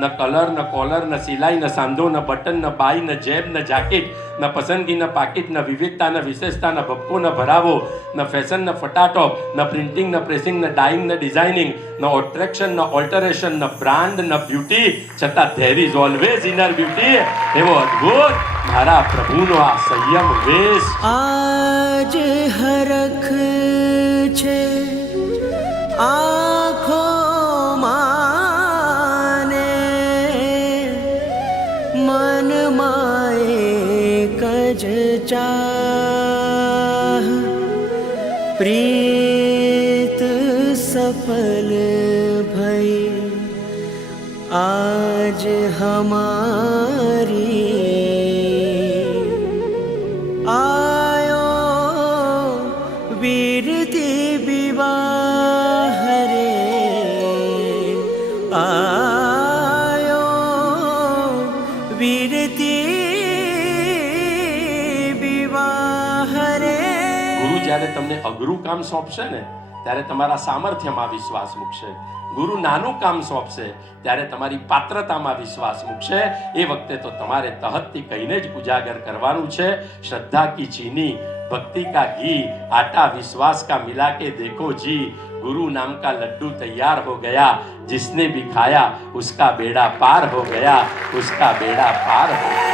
ન કલર, ન કોલર, ન સિલાઈ, ન સાંધો, ન બટન, ન બાઈ, ન જેબ, ન જાકેટ, ન પસંદગી, ન પાકીટ, ન વિવિધતા, ન વિશેષતા, ન ભપકો, ન ભરાવો, ન ફેશન, ન ફટાટોપ, ન પ્રિન્ટિંગ, ન પ્રેસિંગ, ન ડાઇંગ, ન ડિઝાઇનિંગ, ન ઓટ્રેક્શન, ન ઓલ્ટરેશન, ન બ્રાન્ડ, ન બ્યુટી, છતાં there is always inner beauty. એવો અદ્ભુત મારા પ્રભુનો આ સંયમ વેશ. આજ હરખ છે આંખો માને, મન માએ કજ ચાહ, પ્રીત સફલ ભઈ आज हमारी, आयो वीरती विवाह रे, आयो વીરતી વિવાહ રે. ગુરુ જ્યારે તમને અઘરું કામ સોંપશે ને ત્યારે તમારા સામર્થ્યમાં વિશ્વાસ મૂકશે. ગુરુ નાનું કામ સોંપશે ત્યારે તમારી પાત્રતામાં વિશ્વાસ મૂકશે. એ વખતે તો તમારે તહતથી કહીને જ ઉજાગર કરવાનું છે. શ્રદ્ધા કી ચીની, भक्ति का घी, आटा विश्वास का मिला के देखो जी, गुरु नाम का लड्डू तैयार हो गया, जिसने भी खाया उसका बेड़ा पार हो गया, उसका बेड़ा पार हो गया.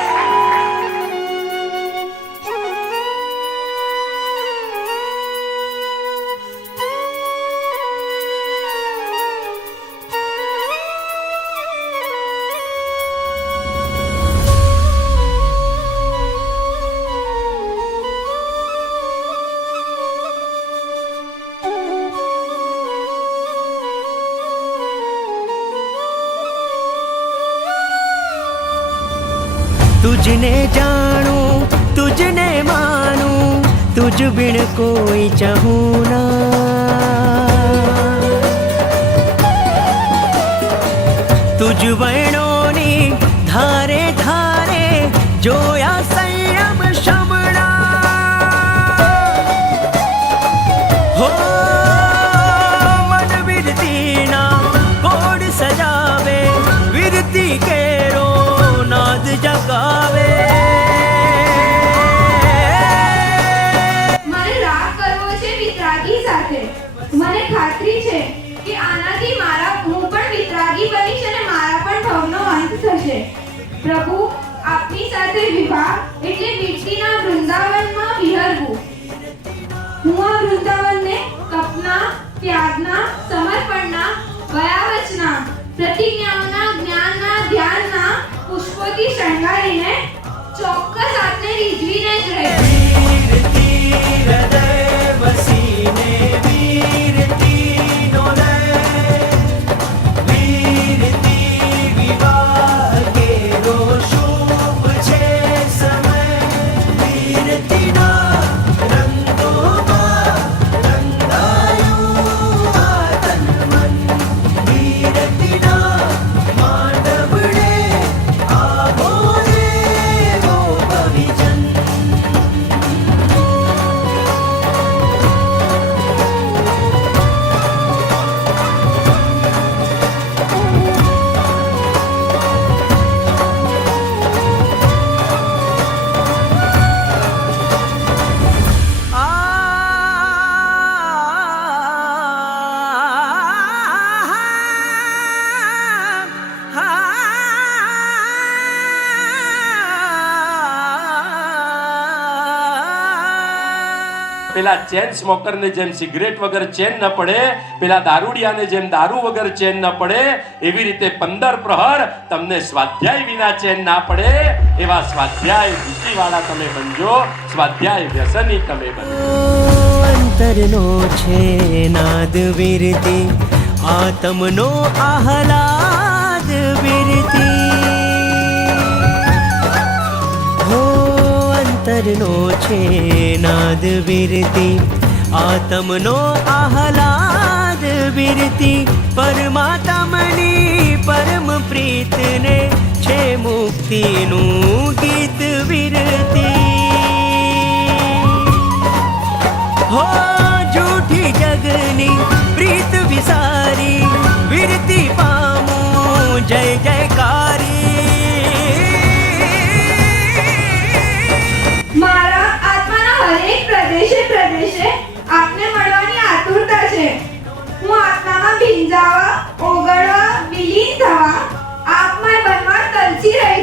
तुझने जानूं तुझने मानूं, तुझ बिन कोई चाहूं ना. तुझ वर्णोनी धारे धारे जोया संयम शमणा. हो मन विरती ना कोड सजावे, विरती केरो नाद जगावे. મને રાગ કરવો છે વિતરાગી સાથે. મને ખાતરી છે કે આનાથી હું પણ વિતરાગી બનીશ અને મારા પણ ભવનો અંત થશે. પ્રભુ, આપની સાથે વિવાહ એટલે વીરતીના વૃંદાવનમાં વિહરવું. હું આ વૃંદાવનને તપના, ત્યાગના, સમર્પણના, વયાવચના, પ્રતિજ્ઞાઓના, જ્ઞાનના, ધ્યાનના પુષ્પોથી શણગારીને ચોક્કસ આત્મે રીઝવીને જ રહીશ. પેલા ચેન સ્મોકર ને જેમ સિગરેટ વગર ચેન ન પડે, પેલા દારૂડિયાને જેમ દારૂ વગર ચેન ન પડે, એવી રીતે 15 પ્રહર તમને સ્વાધ્યાય વિના ચેન ના પડે. એવા સ્વાધ્યાય ભીતિવાળા તમે બનજો, સ્વાધ્યાય વ્યસની તમે બનજો. અંતરનો છે નાદ વિરતી, આત્મનો આહલાદ વિરતી. અંતરનો છે નાદ વિરતી, આત્મનો આહલાદ વિરતી. પરમાત્માની પરમ પ્રીતને છે મુક્તિનું ગીત વિરતી. હો જૂઠી જગની પ્રીત વિસારી, વિરતી પામું જય જયકાર.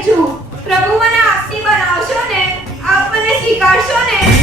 છું. પ્રભુ મને આપની બનાવશો ને, આપ મને સ્વીકારશો ને.